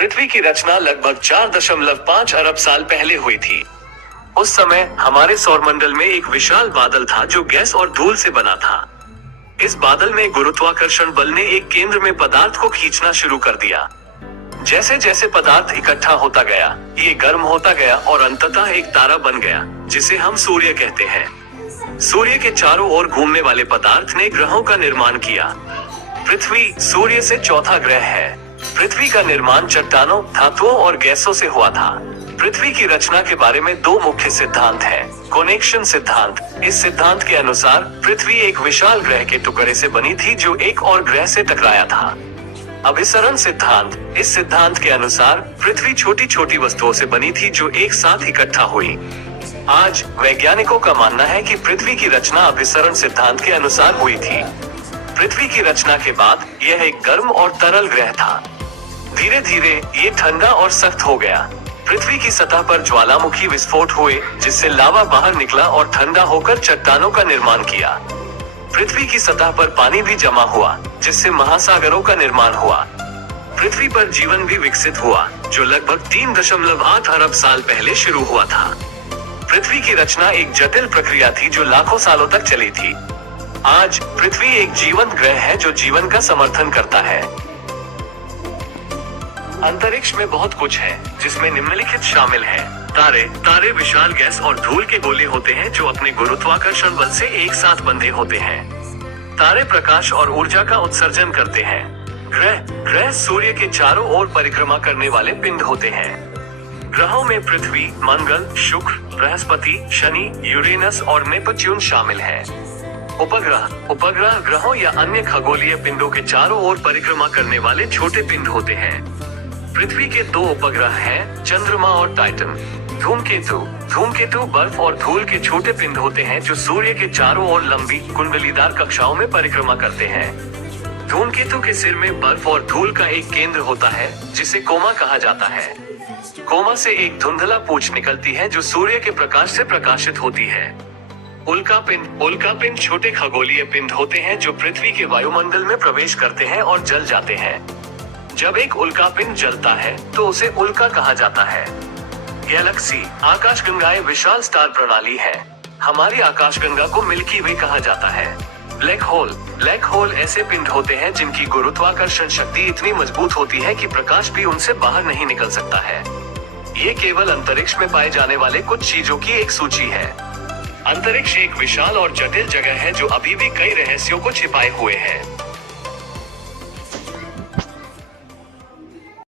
पृथ्वी की रचना लगभग 4.5 अरब साल पहले हुई थी। उस समय हमारे सौरमंडल में एक विशाल बादल था जो गैस और धूल से बना था। इस बादल में गुरुत्वाकर्षण बल ने एक केंद्र में पदार्थ को खींचना शुरू कर दिया। जैसे जैसे पदार्थ इकट्ठा होता गया, ये गर्म होता गया और अंततः एक तारा बन गया, जिसे हम सूर्य कहते हैं। सूर्य के चारों ओर घूमने वाले पदार्थ ने ग्रहों का निर्माण किया। पृथ्वी सूर्य से चौथा ग्रह है। पृथ्वी का निर्माण चट्टानों, धातुओं और गैसों से हुआ था। पृथ्वी की रचना के बारे में दो मुख्य सिद्धांत हैं। कोनेक्शन सिद्धांत। इस सिद्धांत के अनुसार पृथ्वी एक विशाल ग्रह के टुकड़े से बनी थी जो एक और ग्रह से टकराया था। अभिसरण सिद्धांत। इस सिद्धांत के अनुसार पृथ्वी छोटी छोटी वस्तुओं से बनी थी जो एक साथ इकट्ठा हुई। आज वैज्ञानिकों का मानना है कि पृथ्वी की रचना अभिसरण सिद्धांत के अनुसार हुई थी। पृथ्वी की रचना के बाद यह एक गर्म और तरल ग्रह था। धीरे धीरे ये ठंडा और सख्त हो गया। पृथ्वी की सतह पर ज्वालामुखी विस्फोट हुए, जिससे लावा बाहर निकला और ठंडा होकर चट्टानों का निर्माण किया। पृथ्वी की सतह पर पानी भी जमा हुआ, जिससे महासागरों का निर्माण हुआ। पृथ्वी पर जीवन भी विकसित हुआ, जो लगभग 3.8 अरब साल पहले शुरू हुआ था। पृथ्वी की रचना एक जटिल प्रक्रिया थी जो लाखों सालों तक चली थी। आज पृथ्वी एक जीवंत ग्रह है जो जीवन का समर्थन करता है। अंतरिक्ष में बहुत कुछ है, जिसमें निम्नलिखित शामिल है। तारे विशाल गैस और धूल के गोले होते हैं जो अपने गुरुत्वाकर्षण बल से एक साथ बंधे होते हैं। तारे प्रकाश और ऊर्जा का उत्सर्जन करते हैं। ग्रह सूर्य के चारों ओर परिक्रमा करने वाले पिंड होते हैं। ग्रहों में पृथ्वी, मंगल, शुक्र, बृहस्पति, शनि, यूरेनस और नेपच्यून शामिल है। उपग्रह ग्रहों या अन्य खगोलीय पिंडों के चारों ओर परिक्रमा करने वाले छोटे पिंड होते हैं। पृथ्वी के दो उपग्रह हैं, चंद्रमा और टाइटन। धूमकेतु बर्फ और धूल के छोटे पिंड होते हैं जो सूर्य के चारों ओर लंबी कुंडलीदार कक्षाओं में परिक्रमा करते हैं। धूमकेतु के सिर में बर्फ और धूल का एक केंद्र होता है, जिसे कोमा कहा जाता है। कोमा से एक धुंधला पूंछ निकलती है जो सूर्य के प्रकाश से प्रकाशित होती है। उल्कापिंड छोटे खगोलीय पिंड होते हैं जो पृथ्वी के वायुमंडल में प्रवेश करते हैं और जल जाते हैं। जब एक उल्कापिंड जलता है तो उसे उल्का कहा जाता है। गैलेक्सी। आकाशगंगाएं विशाल स्टार प्रणाली है। हमारी आकाशगंगा को मिल्की वे कहा जाता है। ब्लैक होल ऐसे पिंड होते हैं जिनकी गुरुत्वाकर्षण शक्ति इतनी मजबूत होती है कि प्रकाश भी उनसे बाहर नहीं निकल सकता है। ये केवल अंतरिक्ष में पाए जाने वाले कुछ चीजों की एक सूची है। अंतरिक्ष एक विशाल और जटिल जगह है जो अभी भी कई रहस्यों को छिपाए हुए है।